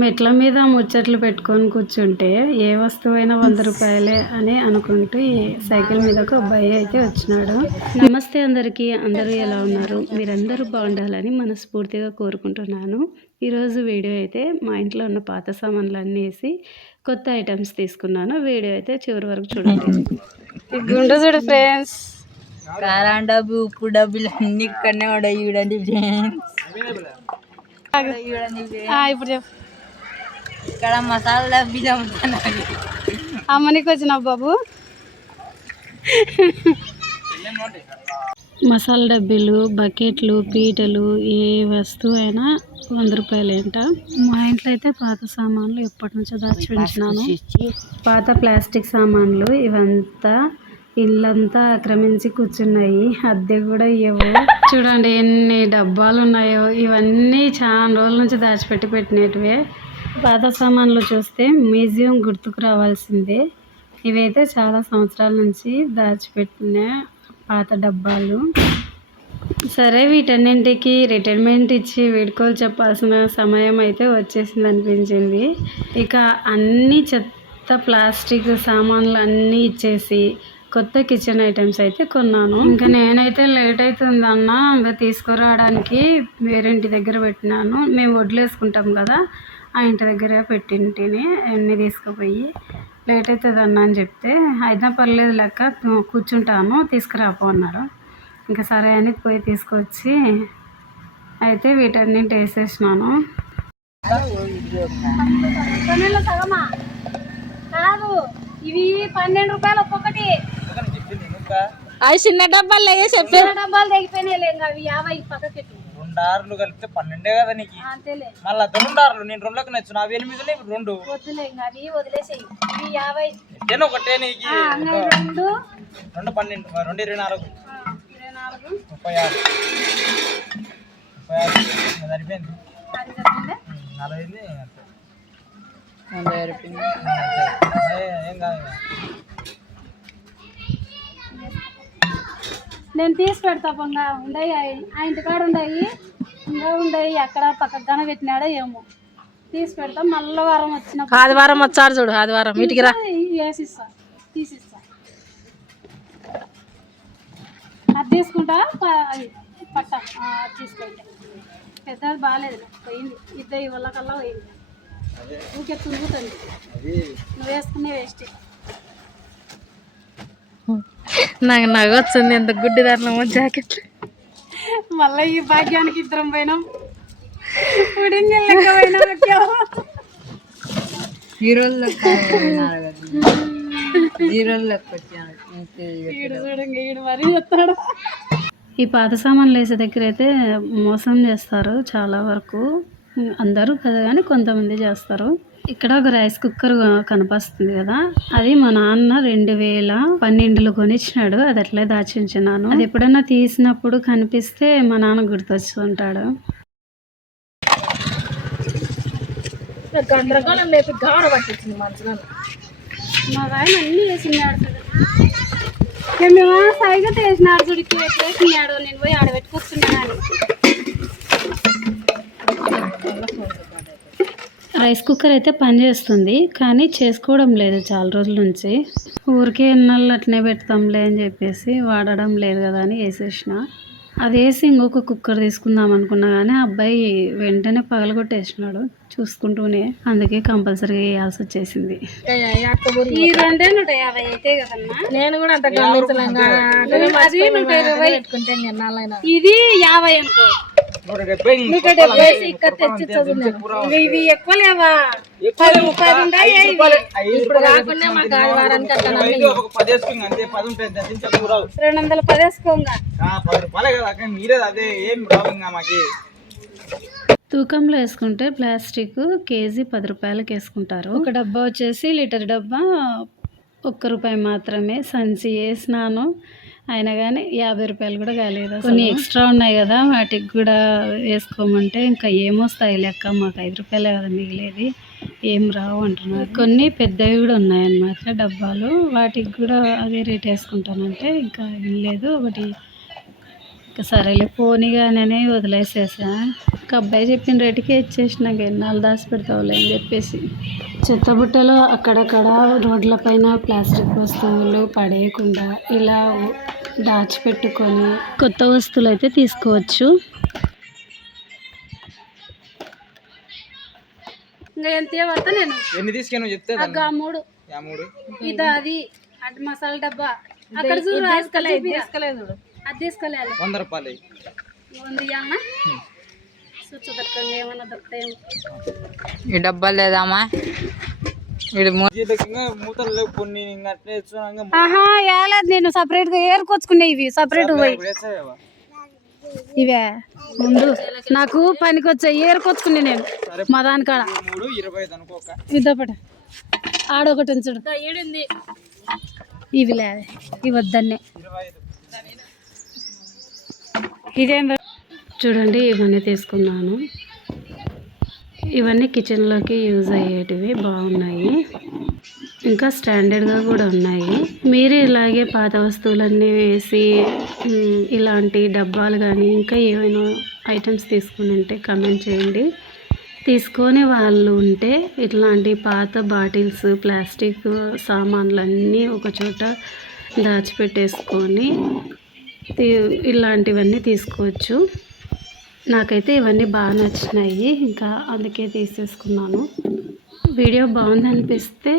మెట్ల మీద ముచ్చట్లు పెట్టుకొని కూర్చుంటే ఏ వస్తువైనా 100 రూపాయలే అని అనుకుంటూ ఈ సైకిల్ మీద ఒక అబ్బాయి అయితే వచ్చినాడు. నమస్తే అందరికీ, అందరూ ఎలా ఉన్నారు? మీరందరూ బాగుండాలని మనస్ఫూర్తిగా కోరుకుంటున్నాను. ఈరోజు వీడియో అయితే మా ఇంట్లో ఉన్న పాత సామాన్లన్నీ వేసి కొత్త ఐటమ్స్ తీసుకున్నాను. వీడియో అయితే చివరి వరకు చూడండి. గుండు చూడు ఫ్రెండ్స్, కారం డబ్బు ఉప్పు డబ్బులు అన్ని ఇక్కడనే ఉన్నాయి. చూడండి ఇప్పుడు చెప్పు. ఇక్కడ మసాలా డబ్బులు అమ్ముతున్నాను. అమ్మనికి వచ్చినావు బాబు. మసాలా డబ్బీలు, బకెట్లు, పీటలు, ఏ వస్తువు అయినా 100 రూపాయలేంట. మా ఇంట్లో అయితే పాత సామాన్లు ఎప్పటి నుంచో దాచి ఉంచినాను. పాత ప్లాస్టిక్ సామాన్లు ఇవంతా ఇల్లంతా ఆక్రమించి కూర్చున్నాయి. అద్దె కూడా ఇవ్వవు. చూడండి ఎన్ని డబ్బాలు ఉన్నాయో. ఇవన్నీ చాలా రోజుల నుంచి దాచిపెట్టి పెట్టినటివే. పాత సామాన్లు చూస్తే మ్యూజియం గుర్తుకు రావాల్సిందే. ఇవైతే చాలా సంవత్సరాల నుంచి దాచిపెట్టిన పాత డబ్బాలు. సరే, వీటన్నింటికి రిటైర్మెంట్ ఇచ్చి వీడ్కోలు చెప్పాల్సిన సమయం అయితే వచ్చేసింది అనిపించింది. ఇక అన్ని చెత్త ప్లాస్టిక్ సామాన్లు అన్నీ ఇచ్చేసి కొత్త కిచెన్ ఐటమ్స్ అయితే కొన్నాను. ఇంకా నేనైతే లేట్ అవుతుంది అన్న, ఇంకా తీసుకురావడానికి వేరే ఇంటి దగ్గర పెట్టినాను. మేము వడ్లేసుకుంటాం కదా, ఆ ఇంటి దగ్గర పెట్టింటిని. అన్నీ తీసుకుపోయి లేట్ అవుతుంది అన్న అని చెప్తే, అయినా పర్లేదు లెక్క కూర్చుంటాను తీసుకురాపో అన్నారు. ఇంకా సరే అని పోయి తీసుకొచ్చి అయితే వీటన్నింటి వేసేసినాను. ఇవి 12 రూపాయలు ఒక్కొక్కటి. అవి చిన్న డబ్బాలు చెప్పే డబ్బాలు తెగిపోయినాయి. అవి 50 పక్కకి. 2 ఆరులు కలిపితే 12 కదా నీకు. మళ్ళీ 2 ఆరులు నేను 2లకు నచ్చు. నా 8 2 వద్దులే, అవి వదిలేసేయి. ఇవి 50 ఒకటే నీకు. 2 2 12 2 24 36 సరిపోయింది. 40 ఏం కాదు. నేను తీసి పెడతా. పొంగా ఉండయి, ఆ ఇంటికాడ ఉండయి, ఇంకా ఉండయి. ఎక్కడ పక్కన పెట్టినాడో ఏమో. తీసి పెడతా. మళ్ళీ వారం వచ్చినప్పుడు ఆదివారం వచ్చారు చూడు. ఆదివారం వీటికి రా, వేసిస్తా, తీసిస్తా. అది తీసుకుంటా. అది పట్ట తీసుకుంటా. పెద్దది బాగాలేదు, పోయింది. ఇద్దరు ఇవాళ కల్లా పోయింది. ఊకే తుంగుతుంది. నువ్వు వేసుకునే వేస్ట్. నాకు నగ వచ్చింది. ఎంత గుడ్డి దాంట్లో జాకెట్. మళ్ళీ ఈ భాగ్యానికి ఇద్దరం పోయినాం. లెక్క పోయినాం. ఈ పాత సామాన్లు వేసే దగ్గర అయితే మోసం చేస్తారు చాలా వరకు. అందరూ కదా కానీ కొంతమంది చేస్తారు. ఇక్కడ ఒక రైస్ కుక్కర్ కనిపిస్తుంది కదా, అది మా నాన్న 2012లో కొనిచ్చినాడు. అది అట్లే దాచించున్నాను. అది ఎప్పుడైనా తీసినప్పుడు కనిపిస్తే మా నాన్న గుర్తొస్తుంటాడు. మా ఆయన అన్ని వేసినాడు. మేము సైగా వేసినాడు చూడికి వేసినాడు. నేను పోయి ఆడ పెట్టుకొస్తున్నాను. రైస్ కుక్కర్ అయితే పనిచేస్తుంది, కానీ చేసుకోవడం లేదు చాలా రోజుల నుంచి. ఊరికే ఎన్నాళ్ళు అట్నే పెడతాంలే అని చెప్పేసి వాడడం లేదు కదా అని వేసేసిన. అది వేసి ఇంకొక కుక్కర్ తీసుకుందాం అనుకున్నా కానీ అబ్బాయి వెంటనే పగలగొట్టేసినాడు చూసుకుంటూనే. అందుకే కంపల్సరీ వేయాల్సి వచ్చేసింది. ఈ 250 అయితే కదన్నా. నేను కూడా అంత ఇది 50 అనుకో. ఇవి ఎక్కువ లేవా? 10 రూపాయలు ఉంటాయి. 210 వేసుకోంగా. తూకంలో వేసుకుంటే ప్లాస్టిక్ కేజీ 10 రూపాయలకి వేసుకుంటారు. ఒక డబ్బా వచ్చేసి లీటర్ డబ్బా 1 రూపాయి మాత్రమే. సంచి వేసినాను, అయినా కానీ 50 రూపాయలు కూడా కాలేదు. కొన్ని ఎక్స్ట్రా ఉన్నాయి కదా, వాటికి కూడా వేసుకోమంటే ఇంకా ఏమొస్తాయి లెక్క. మాకు 5 రూపాయలే కదా మిగిలేది. ఏం రావు అంటున్నారు. కొన్ని పెద్దవి కూడా ఉన్నాయన్నమాట డబ్బాలు, వాటికి కూడా అదే రేట్ వేసుకుంటానంటే ఇంకా లేదు. ఒకటి ఇంకా సరేలే పోనీగానే వదిలేసేసా. ఒక అబ్బాయి చెప్పిన రేటుకే ఇచ్చేసిన, ఎన్నాళ్ళు దాచి పెడతావులే అని చెప్పేసి. చెత్తబుట్టలో అక్కడక్కడ రోడ్ల పైన ప్లాస్టిక్ వస్తువులు పడేయకుండా ఇలా దాచిపెట్టుకొని కొత్త వస్తువులు అయితే తీసుకోవచ్చు. ఇంకా ఎంత పడతా నేను ఎన్ని తీసుకెళ్ళి చెప్తే మూడు ఇది అది అటు మసాలా డబ్బా అక్కడ చూడు తీసుకోలేదు అది తీసుకోలేదు 100 రూపాయలు ఏమన్నా దొరుకుతాయి. ఈ డబ్బా లేదామా మూతలు లేవు కొన్ని అట్లే ఏలేదు. నేను సపరేట్ గా ఏరుకొచ్చుకునే ఇవి సపరేట్ ఇవే ముందు నాకు పనికి వచ్చాయి ఏరుకొచ్చుకునే నేను మా దానికాడ 25 అనుకోక ఇదొకటి ఆడొకటి ఉంచుడు ఇవి లేదు ఇవి వద్దన్నే. ఇదేం చూడండి ఇవన్నీ తీసుకున్నాను. ఇవన్నీ కిచెన్లోకి యూజ్ అయ్యేటివి బాగున్నాయి, ఇంకా స్టాండర్డ్గా కూడా ఉన్నాయి. మీరు ఇలాగే పాత వస్తువులన్నీ వేసి ఇలాంటి డబ్బాలు కానీ ఇంకా ఏమైనా ఐటమ్స్ తీసుకుని ఉంటే కమెంట్ చేయండి. తీసుకొని వాళ్ళు ఉంటే ఇట్లాంటి పాత బాటిల్స్ ప్లాస్టిక్ సామాన్లన్నీ ఒక చోట దాచిపెట్టేసుకొని ఇలాంటివన్నీ తీసుకోవచ్చు. నాకైతే ఇవన్నీ బాగా నచ్చినాయి, ఇంకా అందుకే తీసేసుకున్నాను. వీడియో బాగుందనిపిస్తే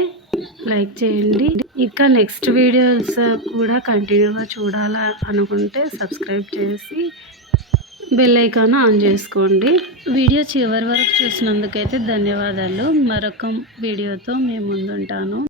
లైక్ చేయండి. ఇంకా నెక్స్ట్ వీడియోస్ కూడా కంటిన్యూగా చూడాలా అనుకుంటే సబ్స్క్రైబ్ చేసి బెల్ ఐకాన్ ఆన్ చేసుకోండి. వీడియో చివరి వరకు చూసినందుకైతే ధన్యవాదాలు. మరొక వీడియోతో మేము ముందుంటాను.